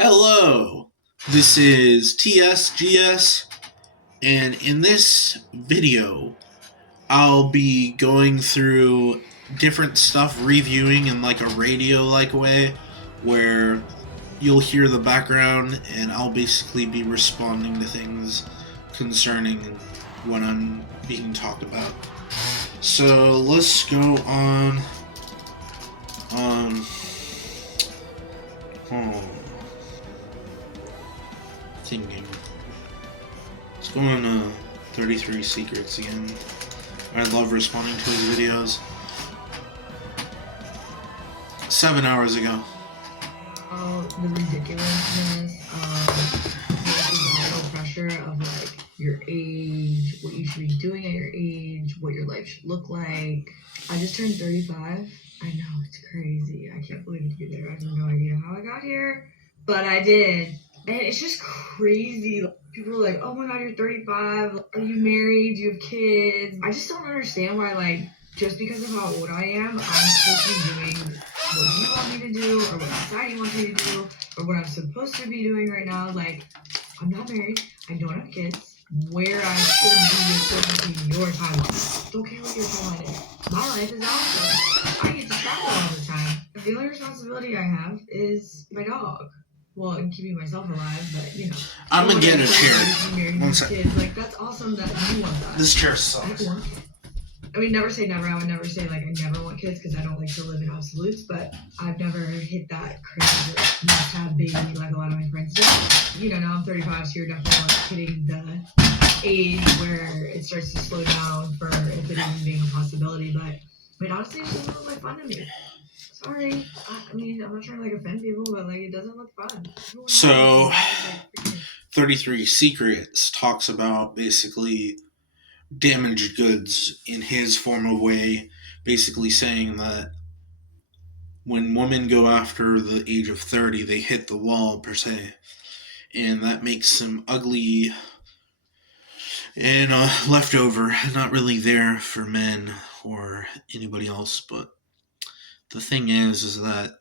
Hello, this is TSGS, and in this video, I'll be going through different stuff, reviewing in like a radio like way, where you'll hear the background, and I'll basically be responding to things concerning what I'm being talked about. So let's go on. Um, oh, thinking. Let's go on 33 Secrets again. I love responding to his videos. 7 hours ago. The ridiculousness of the societal pressure of like your age, what you should be doing at your age, what your life should look like. I just turned 35. I know, it's crazy. I can't believe it's there. I have no idea how I got here, but I did. And it's just crazy. People are like, oh my god, you're 35. Are you married? Do you have kids? I just don't understand why, like, just because of how old I am, I'm supposed to be doing what you want me to do, or what society wants me to do, or what I'm supposed to be doing right now. Like, I'm not married. I don't have kids. Where I should be is supposed to be your timeline. Don't care what your timeline is. My life is awesome. I get to travel all the time. The only responsibility I have is my dog. Well, and keeping myself alive, but you know. I'm gonna get a chair. One second. Like, that's awesome that you want that. This chair I sucks. don't want kids. I mean, never say never. I would never say, like, I never want kids because I don't like to live in absolutes, but I've never hit that crazy must have baby like a lot of my friends do. You know, now I'm 35, so you're definitely like hitting the age where it starts to slow down for if it even being a possibility. But I mean, honestly, it doesn't look like fun to me. Sorry. I mean, I'm not trying to like offend people, but like, it doesn't look fun. So, 33 Secrets talks about basically damaged goods in his form of way, basically saying that when women go after the age of 30, they hit the wall, per se, and that makes them ugly and left over, not really there for men or anybody else. But the thing is that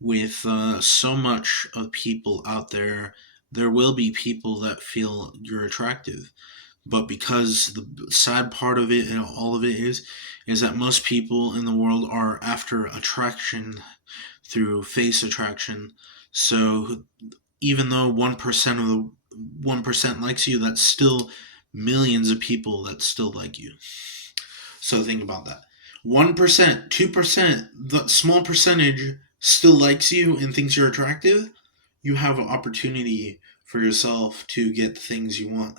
with so much of people out there, there will be people that feel you're attractive. But because the sad part of it and all of it is that most people in the world are after attraction through face attraction. So even though 1% of the 1% likes you, that's still millions of people that still like you. So think about that. 1%, 2%, the small percentage still likes you and thinks you're attractive. You have an opportunity for yourself to get the things you want.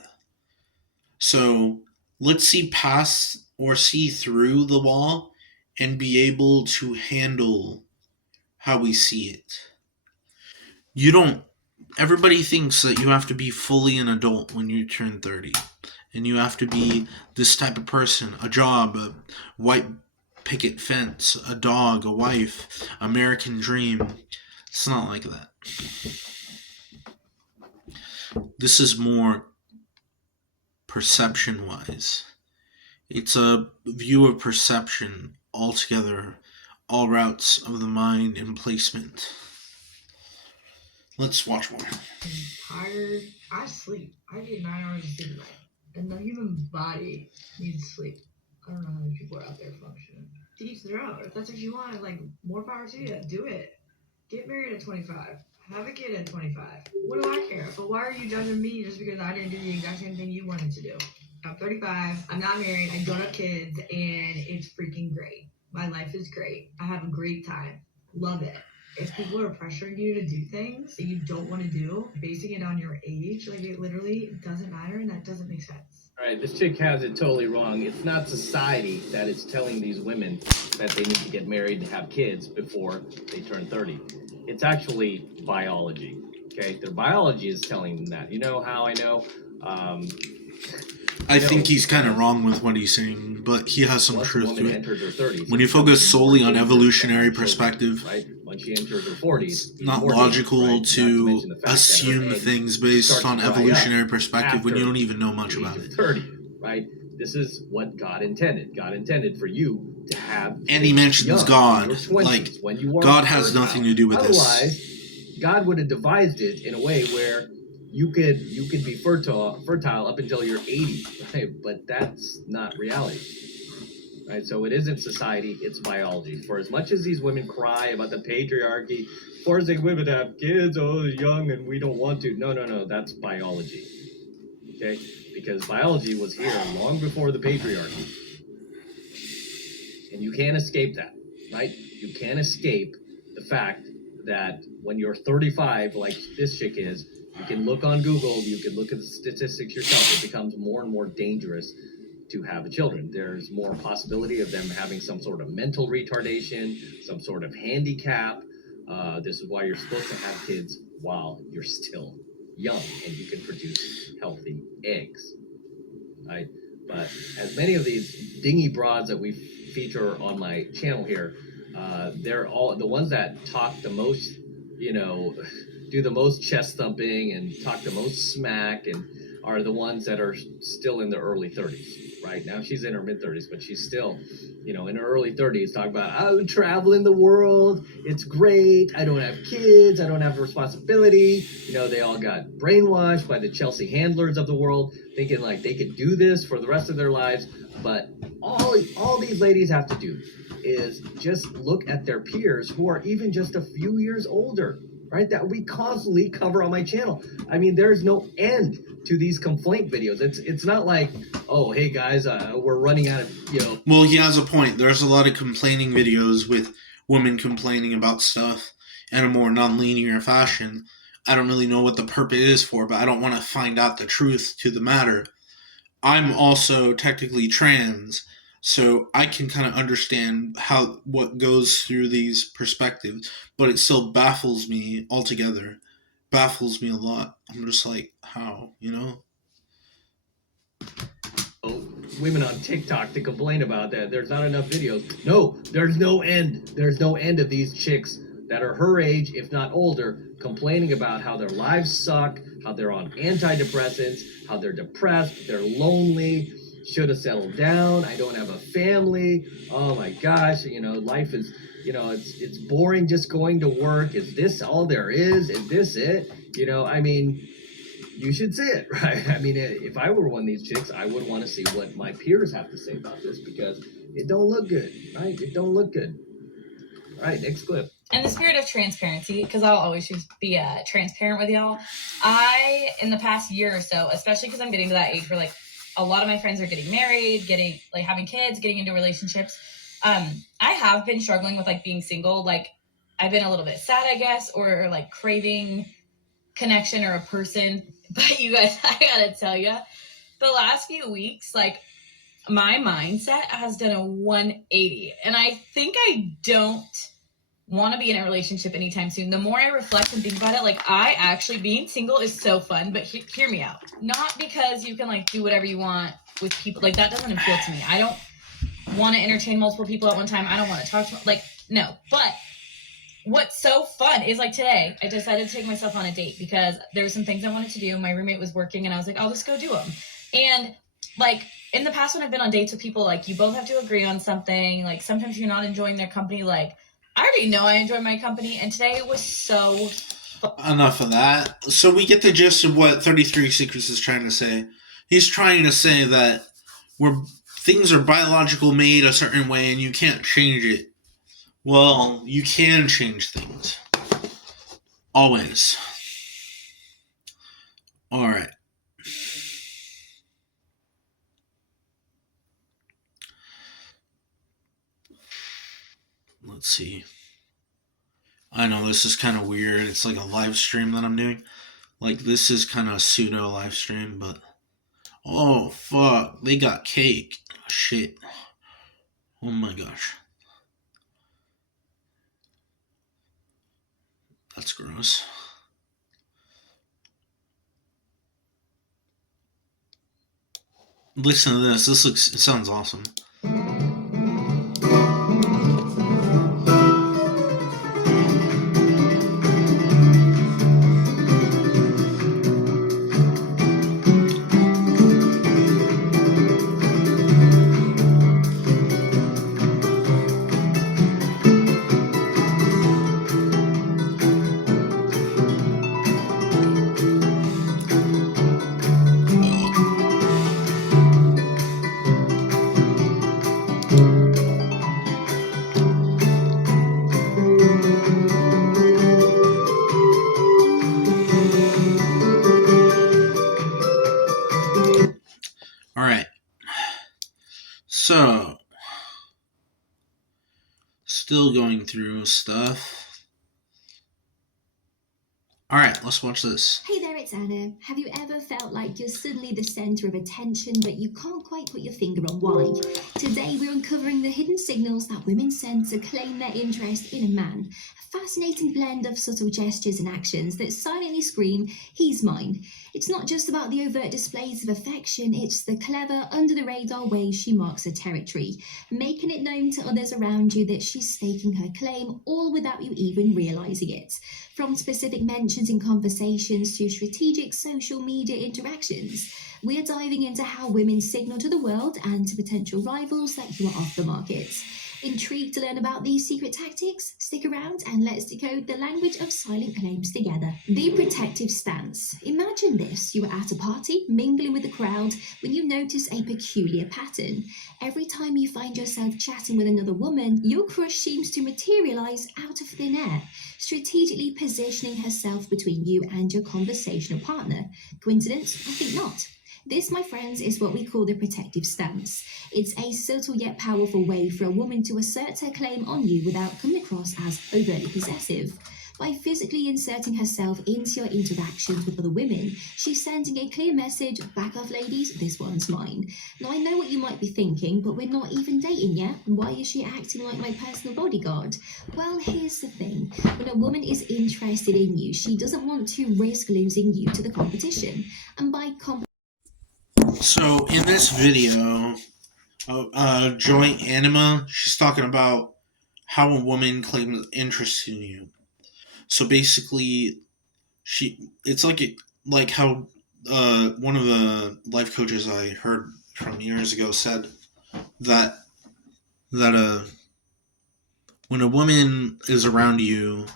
So let's see past or see through the wall and be able to handle how we see it. You don't, everybody thinks that you have to be fully an adult when you turn 30. And you have to be this type of person, a job, a white picket fence, a dog, a wife, American dream. It's not like that. This is more perception wise. It's a view of perception altogether, all routes of the mind and placement. Let's watch more. I'm tired. I sleep. I get 9 hours of sleep a night. And the human body needs sleep. I don't know how many people are out there functioning. To each their own. If that's what you want, like, more power to you. Do it. Get married at 25. Have a kid at 25. What do I care? But why are you judging me just because I didn't do the exact same thing you wanted to do? I'm 35. I'm not married. I don't have kids. And it's freaking great. My life is great. I have a great time. Love it. If people are pressuring you to do things that you don't want to do, basing it on your age, like, it literally doesn't matter, and that doesn't make sense. All right, this chick has it totally wrong. It's not society that is telling these women that they need to get married and have kids before they turn 30. It's actually biology, okay? Their biology is telling them that. You know how I know? I think he's kind of wrong with what he's saying, but he has some truth to it. Her 30s, when you focus solely on evolutionary perspective, right? When she enters her 40s, it's not logical to assume things based on evolutionary perspective when you don't even know much about it. 30, right? This is what God intended. God intended for you to have. And he mentions God. Like, God has nothing to do with this. Otherwise, God would have devised it in a way where you could be fertile up until you're 80, right? But that's not reality, right? So it isn't society, it's biology. For as much as these women cry about the patriarchy, forcing women to have kids, oh, they're young and we don't want to. No, that's biology, okay? Because biology was here long before the patriarchy. And you can't escape that, right? You can't escape the fact that when you're 35, like this chick is, you can look on Google, you can look at the statistics yourself, it becomes more and more dangerous to have children. There's more possibility of them having some sort of mental retardation, some sort of handicap. This is why you're supposed to have kids while you're still young and you can produce healthy eggs, right? But as many of these dingy broads that we feature on my channel here, they're all the ones that talk the most, do the most chest thumping and talk the most smack, and are the ones that are still in their early 30s. Right now she's in her mid 30s, but she's still, in her early 30s, talking about, oh, traveling the world, it's great, I don't have kids, I don't have responsibility. They all got brainwashed by the Chelsea Handlers of the world, thinking like they could do this for the rest of their lives. But all these ladies have to do is just look at their peers who are even just a few years older, right? That we constantly cover on my channel. I mean, there's no end to these complaint videos. It's not like, oh, hey guys, we're running out of, Well, he has a point. There's a lot of complaining videos with women complaining about stuff in a more non-linear fashion. I don't really know what the purpose is for, but I don't want to find out the truth to the matter. I'm also technically trans, so I can kind of understand what goes through these perspectives, but it still baffles me altogether. Baffles me a lot. I'm just like, how, women on TikTok to complain about that. There's not enough videos. No, there's no end. There's no end of these chicks that are her age, if not older, complaining about how their lives suck, how they're on antidepressants, how they're depressed, they're lonely, should have settled down, I don't have a family, oh my gosh, life is, it's boring just going to work. Is this all there is? Is this it? I mean, you should see it, right? I mean, if I were one of these chicks, I would want to see what my peers have to say about this, because it don't look good, right? It don't look good. All right, next clip. In the spirit of transparency, because I'll always be transparent with y'all, in the past year or so, especially because I'm getting to that age where, like, a lot of my friends are getting married, having kids, getting into relationships. I have been struggling with, like, being single. Like, I've been a little bit sad, I guess, or, like, craving connection or a person. But you guys, I gotta tell you, the last few weeks, like, my mindset has done a 180. And I think I don't want to be in a relationship anytime soon. The more I reflect and think about it, like, being single is so fun, but hear me out. Not because you can, like, do whatever you want with people. Like, that doesn't appeal to me. I don't want to entertain multiple people at one time. I don't want to talk to, like, no. But what's so fun is, like, today I decided to take myself on a date because there were some things I wanted to do. My roommate was working and I was like, I'll just go do them. And, like, in the past when I've been on dates with people, like, you both have to agree on something. Like, sometimes you're not enjoying their company. Like, I already know I enjoy my company, and today it was so fun. Enough of that. So we get the gist of what 33 Secrets is trying to say. He's trying to say that things are biological made a certain way and you can't change it. Well, you can change things. Always. Alright. Let's see. I know this is kind of weird. It's like a live stream that I'm doing. Like, this is kind of a pseudo live stream, but... Oh, fuck. They got cake. Shit. Oh my gosh. That's gross. Listen to this. It sounds awesome. still going through stuff. Alright, let's watch this. Hey there, it's Anna. Have you ever felt like you're suddenly the center of attention, but you can't quite put your finger on why? Today, we're uncovering the hidden signals that women send to claim their interest in a man. A fascinating blend of subtle gestures and actions that silently scream, he's mine. It's not just about the overt displays of affection, it's the clever, under-the-radar way she marks her territory, making it known to others around you that she's staking her claim, all without you even realizing it. From specific mentions in conversations to strategic social media interactions, we're diving into how women signal to the world and to potential rivals that you are off the market. Intrigued to learn about these secret tactics? Stick around and let's decode the language of silent claims together. The protective stance. Imagine this. You are at a party, mingling with the crowd, when you notice a peculiar pattern. Every time you find yourself chatting with another woman, your crush seems to materialize out of thin air, strategically positioning herself between you and your conversational partner. Coincidence? I think not. This, my friends, is what we call the protective stance. It's a subtle yet powerful way for a woman to assert her claim on you without coming across as overtly possessive. By physically inserting herself into your interactions with other women, she's sending a clear message, back off ladies, this one's mine. Now I know what you might be thinking, but we're not even dating yet. Why is she acting like my personal bodyguard? Well, here's the thing. When a woman is interested in you, she doesn't want to risk losing you to the competition. And by So, in this video, Joy Anima, she's talking about how a woman claims interest in you. So basically, it's like how one of the life coaches I heard from years ago said that when a woman is around you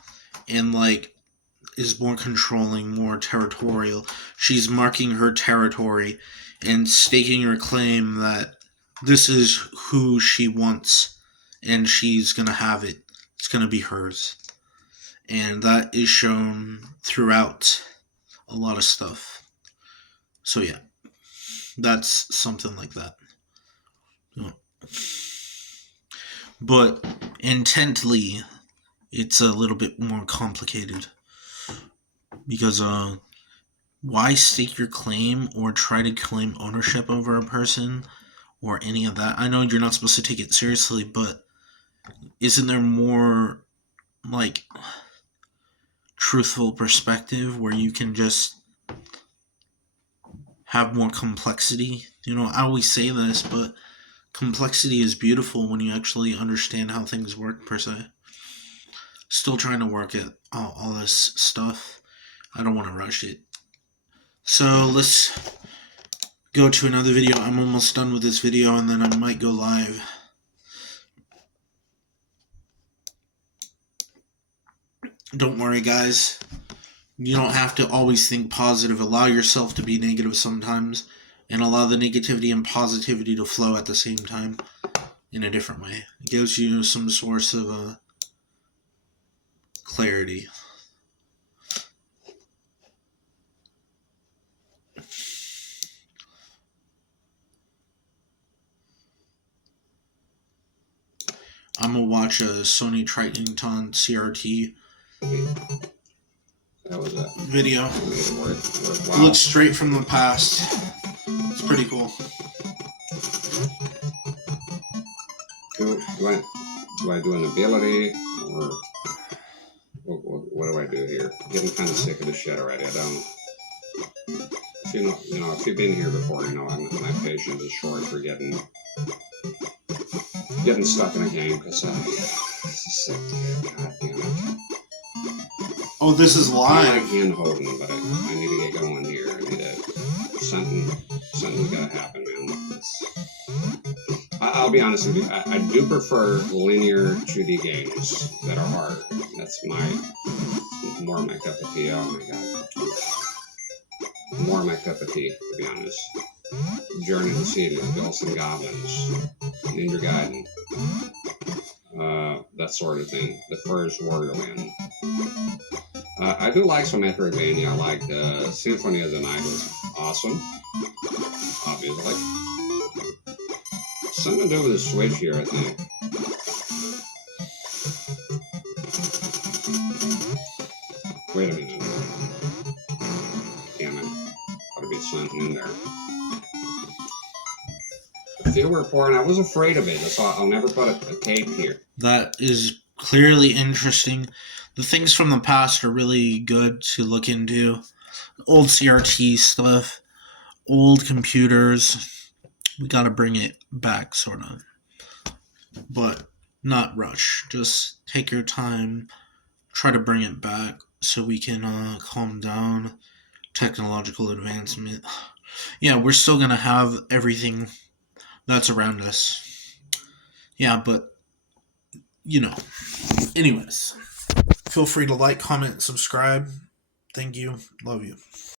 and like is more controlling, more territorial, she's marking her territory and staking her claim that this is who she wants and she's gonna have it. It's gonna be hers. And that is shown throughout a lot of stuff. So yeah, that's something like that. But intently, it's a little bit more complicated. Because why stake your claim or try to claim ownership over a person or any of that? I know you're not supposed to take it seriously, but isn't there more like truthful perspective where you can just have more complexity? You know, I always say this, but complexity is beautiful when you actually understand how things work, per se. Still trying to work at all this stuff. I don't want to rush it. So let's go to another video. I'm almost done with this video and then I might go live. Don't worry, guys. You don't have to always think positive. Allow yourself to be negative sometimes and allow the negativity and positivity to flow at the same time in a different way. It gives you some source of clarity. I'm gonna watch a Sony Triton CRT That was a video. wow. Looks straight from the past. It's pretty cool. Do I do an ability or what do I do here? I'm getting kind of sick of this shit already. I don't. You know, if you've been here before, you know my patience is short for getting stuck in a game because God damn it. Oh, this is I live. like hand holding, but I need to get going here. I need to something's gotta happen, man. I'll be honest with you. I do prefer linear 2D games that are hard. That's more my cup of tea. Oh my god, more my cup of tea, to be honest. Journey to Seedling, Ghosts and Goblins, Ninja Gaiden, that sort of thing. The first Warrior Land. I do like some Metroidvania. I like Symphony of the Night was awesome, obviously. Something to do with the Switch here, I think. something in there. The field report, I was afraid of it. So I'll never put a tape here. That is clearly interesting. The things from the past are really good to look into. Old CRT stuff, old computers. We gotta bring it back, sort of. But not rush. Just take your time. Try to bring it back so we can calm down. Technological advancement. Yeah, we're still gonna have everything that's around us. Yeah, but anyways, feel free to like, comment, subscribe. Thank you. Love you.